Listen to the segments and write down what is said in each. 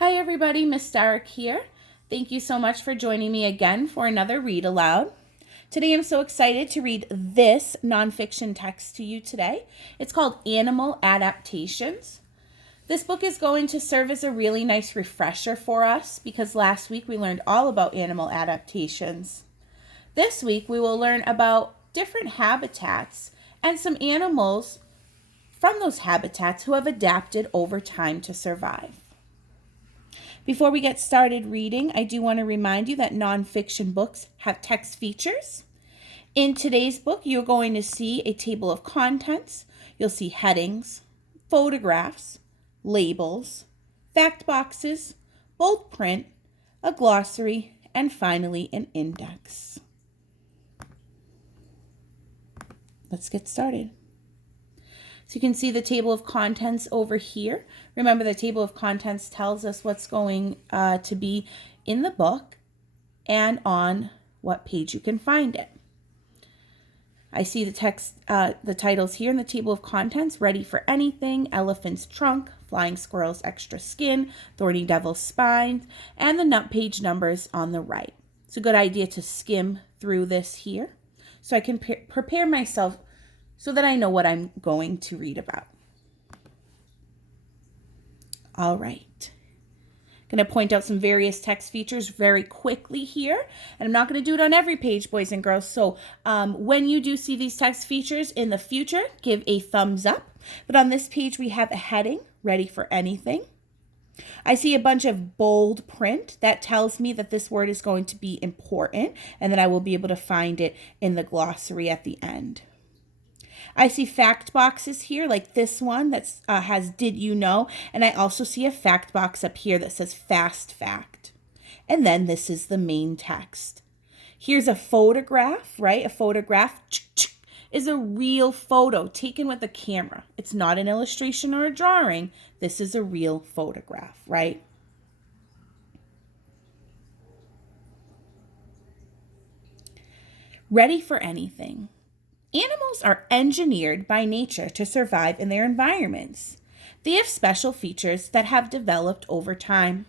Hi everybody, Miss Starrick here. Thank you so much for joining me again for another read aloud. Today I'm so excited to read this nonfiction text to you today. It's called Animal Adaptations. This book is going to serve as a really nice refresher for us because last week we learned all about animal adaptations. This week we will learn about different habitats and some animals from those habitats who have adapted over time to survive. Before we get started reading, I do want to remind you that nonfiction books have text features. In today's book, you're going to see a table of contents. You'll see headings, photographs, labels, fact boxes, bold print, a glossary, and finally an index. Let's get started. So you can see the table of contents over here. Remember, the table of contents tells us what's going to be in the book and on what page you can find it. I see the text, the titles here in the table of contents: Ready for Anything, Elephant's Trunk, Flying Squirrel's Extra Skin, Thorny Devil's Spines, and the page numbers on the right. It's a good idea to skim through this here so I can prepare myself so that I know what I'm going to read about. All right. I'm going to point out some various text features very quickly here. And I'm not going to do it on every page, boys and girls. So when you do see these text features in the future, give a thumbs up. But on this page, we have a heading, Ready for Anything. I see a bunch of bold print that tells me that this word is going to be important and that I will be able to find it in the glossary at the end. I see fact boxes here, like this one that has Did You Know? And I also see a fact box up here that says Fast Fact. And then this is the main text. Here's a photograph, right? A photograph is a real photo taken with a camera. It's not an illustration or a drawing. This is a real photograph, right? Ready for Anything. Animals are engineered by nature to survive in their environments. They have special features that have developed over time.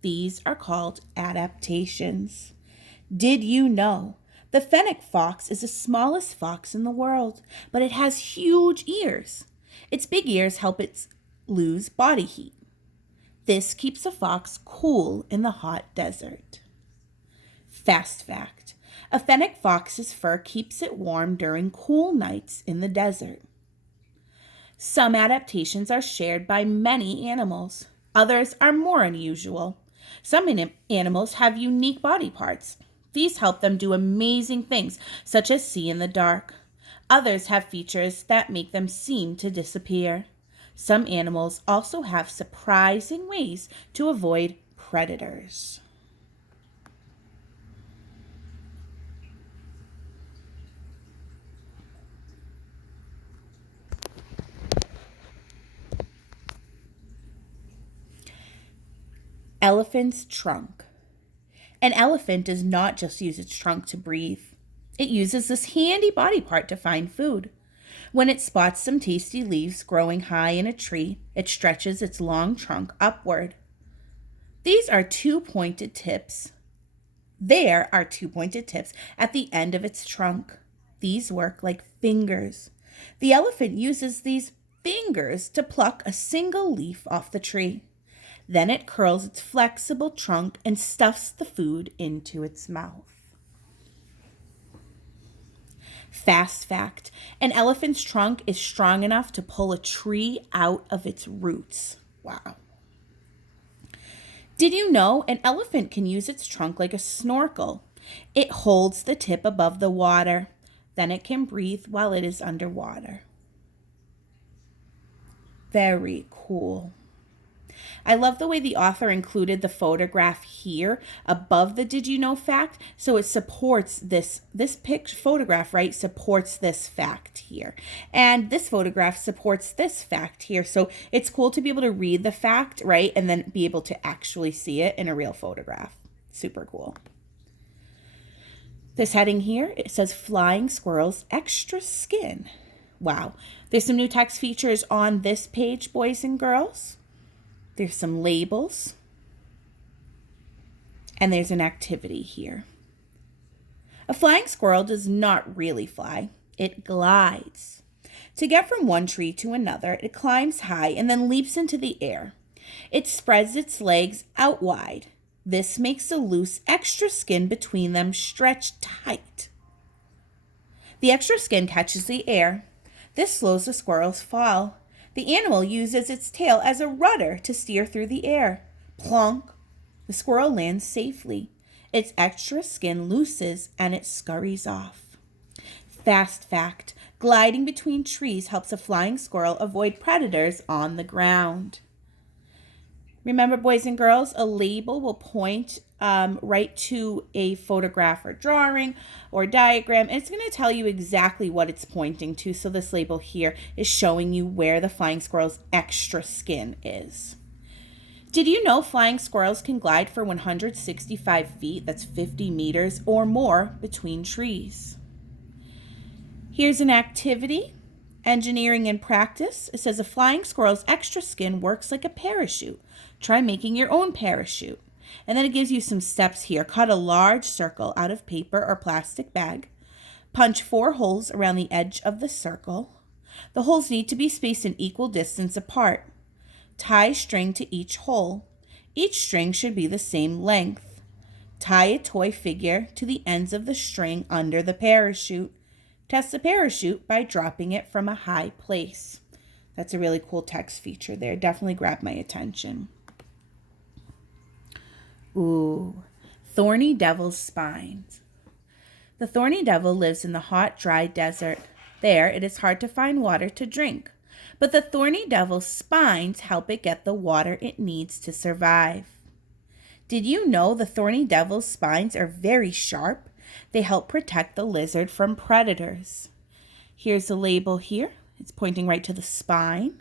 These are called adaptations. Did you know? The fennec fox is the smallest fox in the world, but it has huge ears. Its big ears help it lose body heat. This keeps a fox cool in the hot desert. Fast fact. A fennec fox's fur keeps it warm during cool nights in the desert. Some adaptations are shared by many animals. Others are more unusual. Some animals have unique body parts. These help them do amazing things, such as see in the dark. Others have features that make them seem to disappear. Some animals also have surprising ways to avoid predators. Elephant's trunk. An elephant does not just use its trunk to breathe. It uses this handy body part to find food. When it spots some tasty leaves growing high in a tree, it stretches its long trunk upward. These are two pointed tips. There are two pointed tips at the end of its trunk. These work like fingers. The elephant uses these fingers to pluck a single leaf off the tree. Then it curls its flexible trunk and stuffs the food into its mouth. Fast fact. An elephant's trunk is strong enough to pull a tree out of its roots. Wow. Did you know an elephant can use its trunk like a snorkel? It holds the tip above the water. Then it can breathe while it is underwater. Very cool. I love the way the author included the photograph here above the Did You Know fact, so it supports this photograph, right, supports this fact here. And this photograph supports this fact here, so it's cool to be able to read the fact, right, and then be able to actually see it in a real photograph. Super cool. This heading here, it says Flying Squirrel's Extra Skin. Wow. There's some new text features on this page, boys and girls. There's some labels. And there's an activity here. A flying squirrel does not really fly. It glides. To get from one tree to another, it climbs high and then leaps into the air. It spreads its legs out wide. This makes the loose extra skin between them stretch tight. The extra skin catches the air. This slows the squirrel's fall. The animal uses its tail as a rudder to steer through the air. Plonk! The squirrel lands safely. Its extra skin looses and it scurries off. Fast fact, gliding between trees helps a flying squirrel avoid predators on the ground. Remember, boys and girls, a label will point right to a photograph or drawing or diagram. And it's going to tell you exactly what it's pointing to. So this label here is showing you where the flying squirrel's extra skin is. Did you know flying squirrels can glide for 165 feet, that's 50 meters or more, between trees? Here's an activity, engineering in practice. It says a flying squirrel's extra skin works like a parachute. Try making your own parachute. And then it gives you some steps here. Cut a large circle out of paper or plastic bag. Punch 4 holes around the edge of the circle. The holes need to be spaced an equal distance apart. Tie string to each hole. Each string should be the same length. Tie a toy figure to the ends of the string under the parachute. Test the parachute by dropping it from a high place. That's a really cool text feature there. Definitely grabbed my attention. Ooh, thorny devil's spines. The thorny devil lives in the hot, dry desert. There, it is hard to find water to drink. But the thorny devil's spines help it get the water it needs to survive. Did you know the thorny devil's spines are very sharp? They help protect the lizard from predators. Here's a label here. It's pointing right to the spine.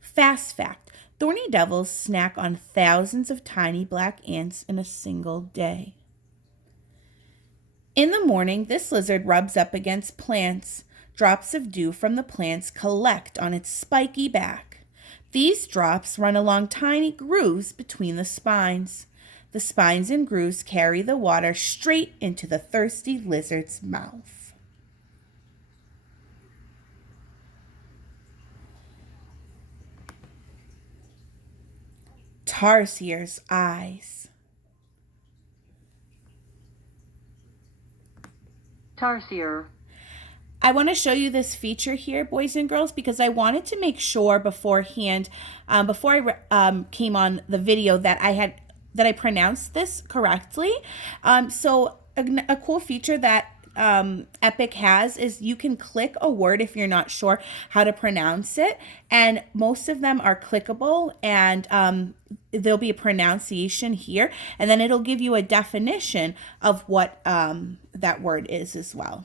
Fast fact, thorny devils snack on thousands of tiny black ants in a single day. In the morning, this lizard rubs up against plants. Drops of dew from the plants collect on its spiky back. These drops run along tiny grooves between the spines. The spines and grooves carry the water straight into the thirsty lizard's mouth. Tarsiers' eyes. Tarsier. I want to show you this feature here, boys and girls, because I wanted to make sure beforehand, before I came on the video, that I pronounced this correctly. So a cool feature that Epic has is you can click a word if you're not sure how to pronounce it, and most of them are clickable, and there'll be a pronunciation here, and then it'll give you a definition of what that word is as well.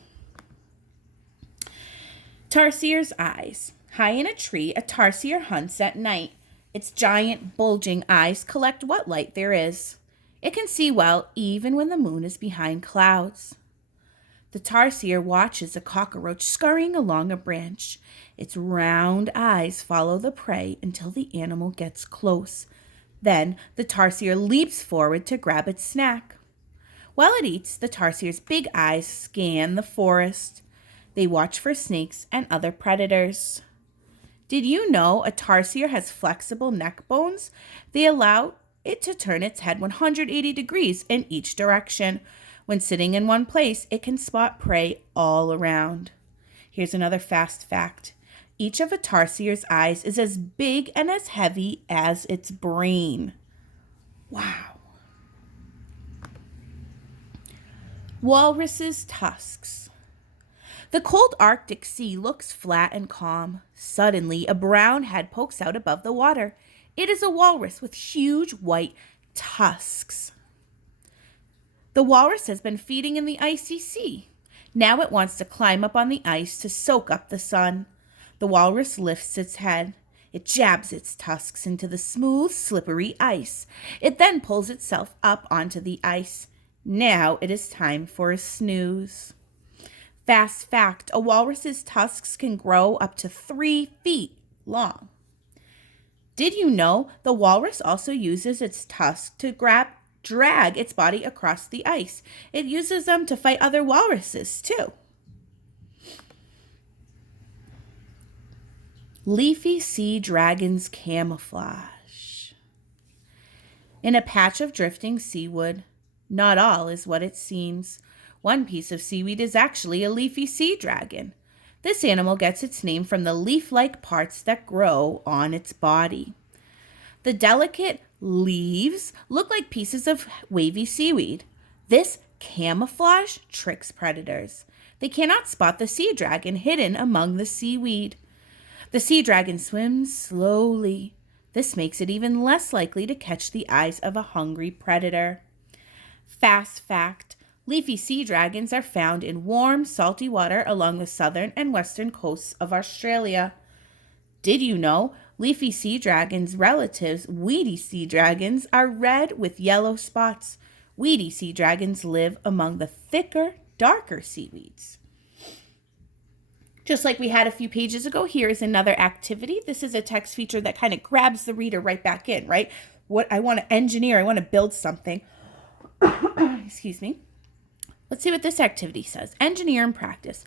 Tarsier's eyes. High in a tree, a tarsier hunts at night. Its giant, bulging eyes collect what light there is. It can see well even when the moon is behind clouds. The tarsier watches a cockroach scurrying along a branch. Its round eyes follow the prey until the animal gets close. Then the tarsier leaps forward to grab its snack. While it eats, the tarsier's big eyes scan the forest. They watch for snakes and other predators. Did you know a tarsier has flexible neck bones? They allow it to turn its head 180 degrees in each direction. When sitting in one place, it can spot prey all around. Here's another fast fact. Each of a tarsier's eyes is as big and as heavy as its brain. Wow. Walrus's tusks. The cold Arctic Sea looks flat and calm. Suddenly, a brown head pokes out above the water. It is a walrus with huge white tusks. The walrus has been feeding in the icy sea. Now it wants to climb up on the ice to soak up the sun. The walrus lifts its head. It jabs its tusks into the smooth, slippery ice. It then pulls itself up onto the ice. Now it is time for a snooze. Fast fact, a walrus's tusks can grow up to 3 feet long. Did you know the walrus also uses its tusk to grab drag its body across the ice. It uses them to fight other walruses, too. Leafy sea dragons camouflage. In a patch of drifting seaweed, not all is what it seems. One piece of seaweed is actually a leafy sea dragon. This animal gets its name from the leaf-like parts that grow on its body. The delicate leaves look like pieces of wavy seaweed. This camouflage tricks predators. They cannot spot the sea dragon hidden among the seaweed. The sea dragon swims slowly. This makes it even less likely to catch the eyes of a hungry predator. Fast fact, leafy sea dragons are found in warm, salty water along the southern and western coasts of Australia. Did you know leafy sea dragons' relatives, weedy sea dragons, are red with yellow spots? Weedy sea dragons live among the thicker, darker seaweeds. Just like we had a few pages ago, here is another activity. This is a text feature that kind of grabs the reader right back in, right? What I want to engineer, I want to build something. Excuse me. Let's see what this activity says. Engineer and practice.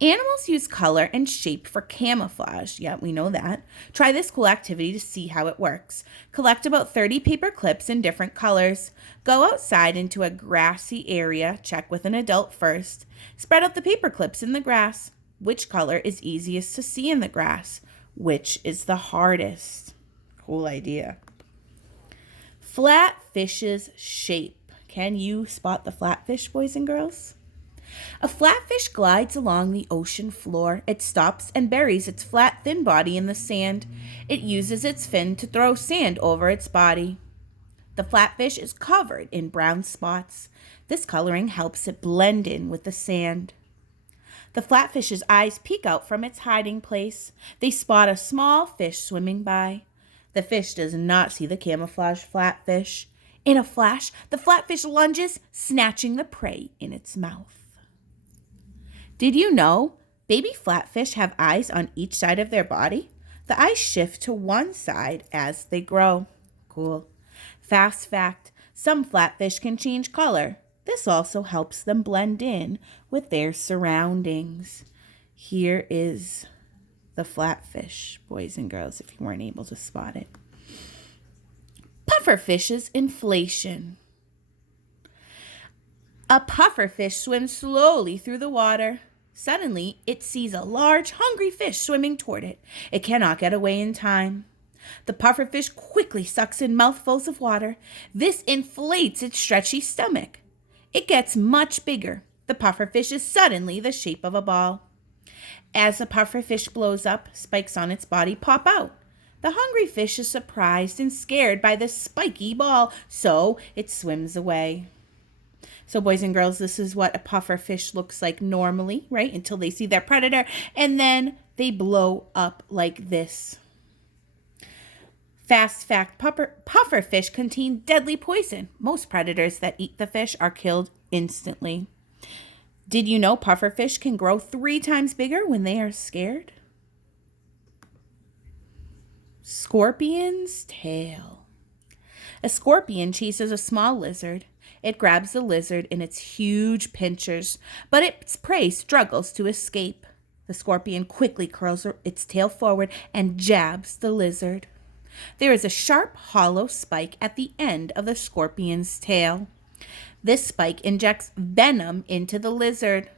Animals use color and shape for camouflage. Yeah, we know that. Try this cool activity to see how it works. Collect about 30 paper clips in different colors. Go outside into a grassy area. Check with an adult first. Spread out the paper clips in the grass. Which color is easiest to see in the grass? Which is the hardest? Cool idea. Flatfish's shape. Can you spot the flatfish, boys and girls? A flatfish glides along the ocean floor. It stops and buries its flat, thin body in the sand. It uses its fin to throw sand over its body. The flatfish is covered in brown spots. This coloring helps it blend in with the sand. The flatfish's eyes peek out from its hiding place. They spot a small fish swimming by. The fish does not see the camouflaged flatfish. In a flash, the flatfish lunges, snatching the prey in its mouth. Did you know baby flatfish have eyes on each side of their body? The eyes shift to one side as they grow. Cool. Fast fact, some flatfish can change color. This also helps them blend in with their surroundings. Here is the flatfish, boys and girls, if you weren't able to spot it. Pufferfish's inflation. A pufferfish swims slowly through the water. Suddenly, it sees a large, hungry fish swimming toward it. It cannot get away in time. The pufferfish quickly sucks in mouthfuls of water. This inflates its stretchy stomach. It gets much bigger. The pufferfish is suddenly the shape of a ball. As the pufferfish blows up, spikes on its body pop out. The hungry fish is surprised and scared by the spiky ball, so it swims away. So boys and girls, this is what a pufferfish looks like normally, right? Until they see their predator, and then they blow up like this. Fast fact, pufferfish contain deadly poison. Most predators that eat the fish are killed instantly. Did you know pufferfish can grow 3 times bigger when they are scared? Scorpion's tail. A scorpion chases a small lizard. It grabs the lizard in its huge pincers, but its prey struggles to escape. The scorpion quickly curls its tail forward and jabs the lizard. There is a sharp, hollow spike at the end of the scorpion's tail. This spike injects venom into the lizard.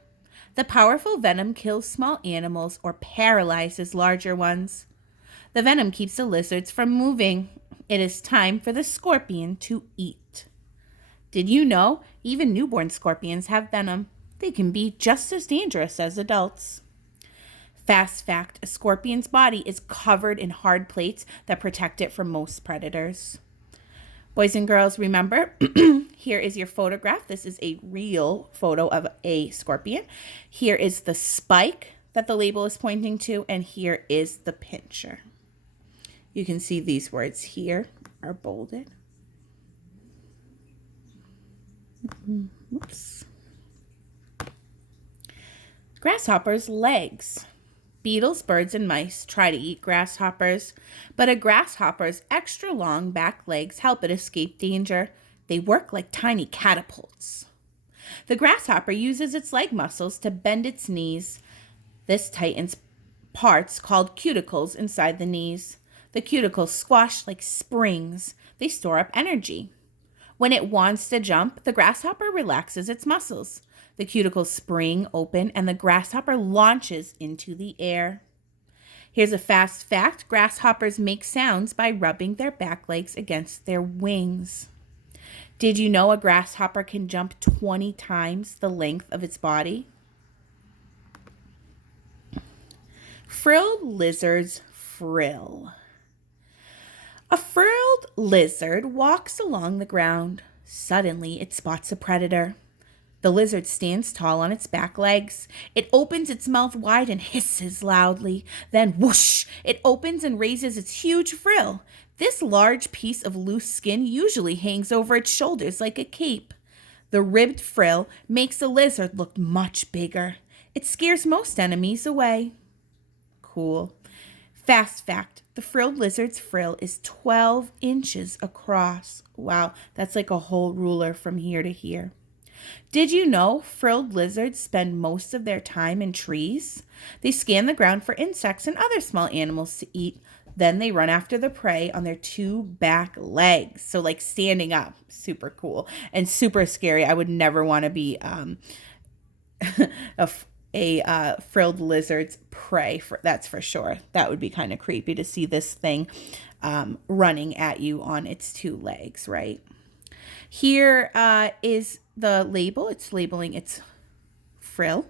The powerful venom kills small animals or paralyzes larger ones. The venom keeps the lizards from moving. It is time for the scorpion to eat. Did you know even newborn scorpions have venom? They can be just as dangerous as adults. Fast fact, a scorpion's body is covered in hard plates that protect it from most predators. Boys and girls, remember, here is your photograph. This is a real photo of a scorpion. Here is the spike that the label is pointing to, and here is the pincher. You can see these words here are bolded. Oops. Grasshopper's legs. Beetles, birds, and mice try to eat grasshoppers, but a grasshopper's extra long back legs help it escape danger. They work like tiny catapults. The grasshopper uses its leg muscles to bend its knees. This tightens parts called cuticles inside the knees. The cuticles squash like springs. They store up energy. When it wants to jump, the grasshopper relaxes its muscles. The cuticles spring open and the grasshopper launches into the air. Here's a fast fact. Grasshoppers make sounds by rubbing their back legs against their wings. Did you know a grasshopper can jump 20 times the length of its body? Frilled lizards frill. A frilled lizard walks along the ground. Suddenly, it spots a predator. The lizard stands tall on its back legs. It opens its mouth wide and hisses loudly. Then whoosh, it opens and raises its huge frill. This large piece of loose skin usually hangs over its shoulders like a cape. The ribbed frill makes the lizard look much bigger. It scares most enemies away. Cool. Fast fact, the frilled lizard's frill is 12 inches across. Wow, that's like a whole ruler from here to here. Did you know frilled lizards spend most of their time in trees? They scan the ground for insects and other small animals to eat. Then they run after the prey on their two back legs. So like standing up. Super cool and super scary. I would never want to be a frilled lizard's prey. That's for sure. That would be kind of creepy to see this thing running at you on its two legs, right? Here is the label. It's labeling its frill.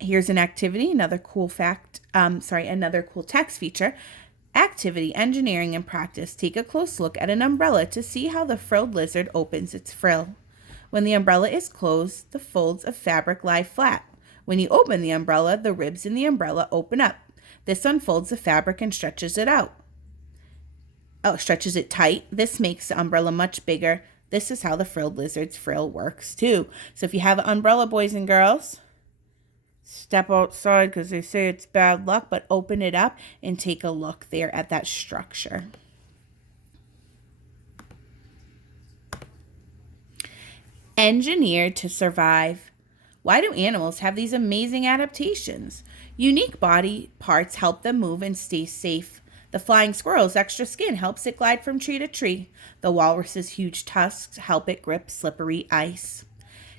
Here's an activity, another cool text feature. Activity, engineering, and practice. Take a close look at an umbrella to see how the frilled lizard opens its frill. When the umbrella is closed, the folds of fabric lie flat. When you open the umbrella, the ribs in the umbrella open up. This unfolds the fabric and stretches it out. Stretches it tight. This makes the umbrella much bigger. This is how the frilled lizard's frill works too. So if you have an umbrella, boys and girls, step outside because they say it's bad luck, but open it up and take a look there at that structure. Engineered to survive. Why do animals have these amazing adaptations? Unique body parts help them move and stay safe. The flying squirrel's extra skin helps it glide from tree to tree. The walrus's huge tusks help it grip slippery ice.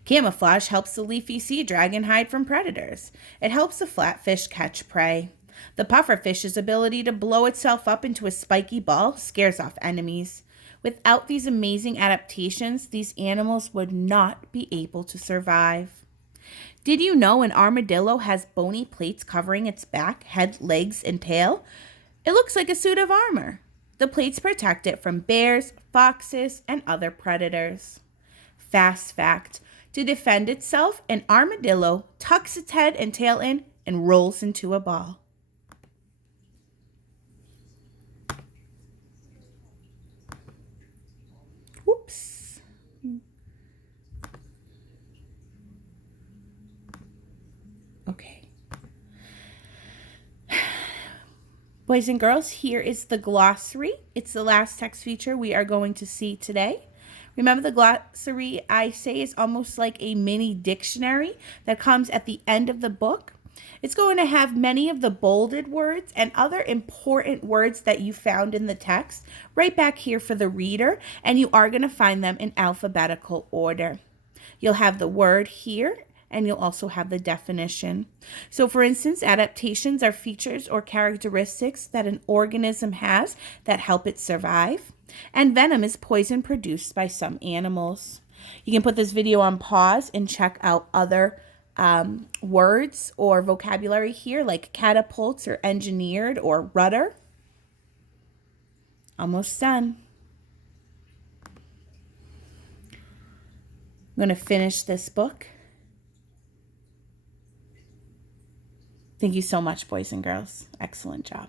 Camouflage helps the leafy sea dragon hide from predators. It helps the flatfish catch prey. The pufferfish's ability to blow itself up into a spiky ball scares off enemies. Without these amazing adaptations, these animals would not be able to survive. Did you know an armadillo has bony plates covering its back, head, legs, and tail? It looks like a suit of armor. The plates protect it from bears, foxes, and other predators. Fast fact, to defend itself, an armadillo tucks its head and tail in and rolls into a ball. Whoops. Okay. Boys and girls, here is the glossary. It's the last text feature we are going to see today. Remember, the glossary, I say, is almost like a mini dictionary that comes at the end of the book. It's going to have many of the bolded words and other important words that you found in the text right back here for the reader, and you are going to find them in alphabetical order. You'll have the word here, and you'll also have the definition. So for instance, adaptations are features or characteristics that an organism has that help it survive. And venom is poison produced by some animals. You can put this video on pause and check out other words or vocabulary here, like catapults or engineered or rudder. Almost done. I'm going to finish this book. Thank you so much, boys and girls. Excellent job.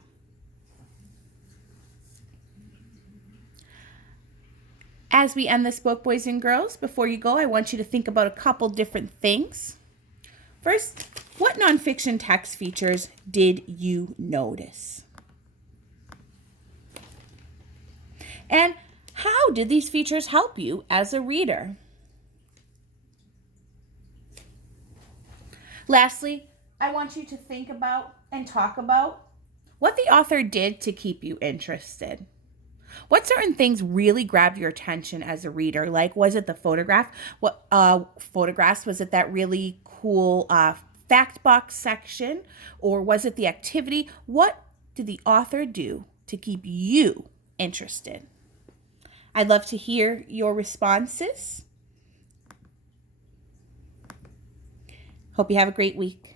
As we end this book, boys and girls, before you go, I want you to think about a couple different things. First, what nonfiction text features did you notice? And how how did these features help you as a reader? Lastly, I want you to think about and talk about what the author did to keep you interested. What certain things really grabbed your attention as a reader? Like, was it the photograph? What photographs? Was it that really cool fact box section? Or was it the activity? What did the author do to keep you interested? I'd love to hear your responses. Hope you have a great week.